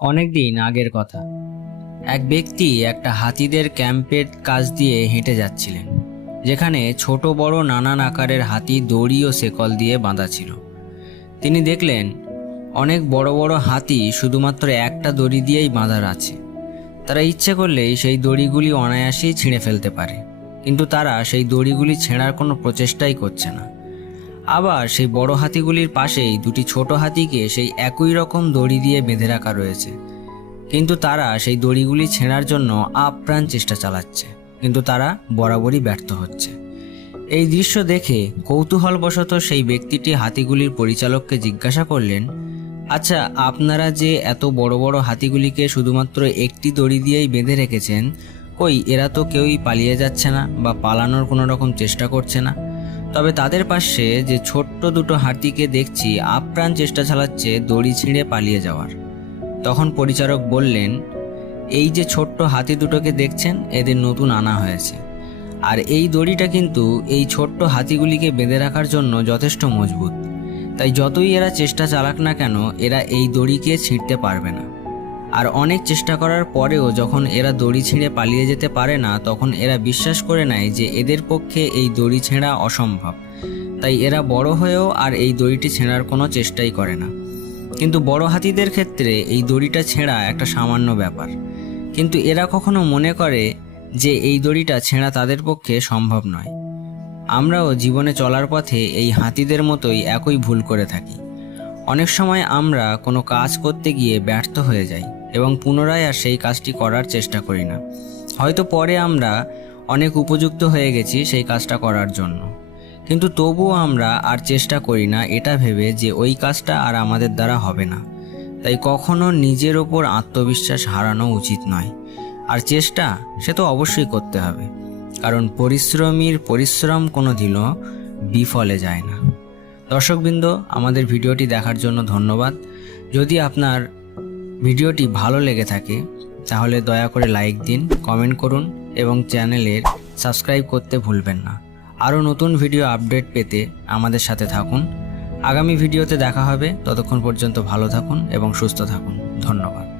অনেক দিন আগের কথা। এক ব্যক্তি একটা হাতিদের ক্যাম্পের কাজ দিয়ে হেঁটে যাচ্ছিলেন, যেখানে ছোট বড় নানান আকারের হাতি দড়ি ও শেকল দিয়ে বাঁধা ছিল। তিনি দেখলেন, অনেক বড় বড় হাতি শুধুমাত্র একটা দড়ি দিয়েই বাঁধার আছে। তারা ইচ্ছে করলেই সেই দড়িগুলি অনায়াসেই ছিঁড়ে ফেলতে পারে, কিন্তু তারা সেই দড়িগুলি ছেঁড়ার কোনো প্রচেষ্টাই করছে না। আবার সেই বড় হাতিগুলির পাশেই দুটি ছোট হাতিকে সেই একই রকম দড়ি দিয়ে বেঁধে রাখা রয়েছে। কিন্তু তারা সেই দড়িগুলি ছেঁড়ার জন্য আপ্রাণ চেষ্টা চালাচ্ছে। কিন্তু তারা বরাবরই ব্যর্থ হচ্ছে। এই দৃশ্য দেখে কৌতূহলবশত সেই ব্যক্তিটি হাতিগুলির পরিচালককে জিজ্ঞাসা করলেন আচ্ছা আপনারা যে এত বড় বড় হাতিগুলিকে শুধুমাত্র একটি দড়ি দিয়েই বেঁধে রেখেছেন, কই এরা তো কেউই পালিয়ে যাচ্ছে না বা পালানোর কোনো রকম চেষ্টা করছে না? তবে তাদের পাশে যে ছোট্ট দুটো হাতিকে দেখছি, আপ্রাণ চেষ্টা চালাচ্ছে দড়ি ছিঁড়ে পালিয়ে যাওয়ার। তখন পরিচারক বললেন, এই যে ছোট্ট হাতি দুটোকে দেখছেন, এদের নতুন আনা হয়েছে। আর এই দড়িটা কিন্তু এই ছোট্ট হাতিগুলিকে বেঁধে রাখার জন্য যথেষ্ট মজবুত। তাই যতই এরা চেষ্টা চালাক না কেন, এরা এই দড়িকে ছিঁড়তে পারবে না। আর অনেক চেষ্টা করার পরেও যখন এরা দড়ি ছিঁড়ে পালিয়ে যেতে পারে না, তখন এরা বিশ্বাস করে নেয় যে এদের পক্ষে এই দড়ি ছেঁড়া অসম্ভব। তাই এরা বড় হয়েও আর এই দড়িটি ছেঁড়ার কোনো চেষ্টাই করে না। কিন্তু বড় হাতিদের ক্ষেত্রে এই দড়িটা ছেঁড়া একটা সামান্য ব্যাপার। কিন্তু এরা কখনো মনে করে যে এই দড়িটা ছেঁড়া তাদের পক্ষে সম্ভব নয়। আমরাও জীবনে চলার পথে এই হাতিদের মতোই একই ভুল করে থাকি। অনেক সময় আমরা কোনো কাজ করতে গিয়ে ব্যর্থ হয়ে যাই। এবং পুনরায় আর সেই কাজটি করার চেষ্টা করি না। হয়তো পরে আমরা অনেক উপযুক্ত হয়ে গেছি সেই কাজটা করার জন্য। কিন্তু তবুও আমরা আর চেষ্টা করি না এটা ভেবে যে ওই কাজটা আর আমাদের দ্বারা হবে না। তাই কখনো নিজের ওপর আত্মবিশ্বাস হারানো উচিত নয়। আর চেষ্টা, সে তো অবশ্যই করতে হবে। কারণ পরিশ্রমীর পরিশ্রম কোনো দিনও বিফলে যায় না। দর্শকবৃন্দ, আমাদের ভিডিওটি দেখার জন্য ধন্যবাদ। যদি আপনার ভিডিওটি ভালো লেগে থাকে, তাহলে দয়া করে লাইক দিন, কমেন্ট করুন এবং চ্যানেলের সাবস্ক্রাইব করতে ভুলবেন না। আরও নতুন ভিডিও আপডেট পেতে আমাদের সাথে থাকুন। আগামী ভিডিওতে দেখা হবে। ততক্ষণ পর্যন্ত ভালো থাকুন এবং সুস্থ থাকুন। ধন্যবাদ।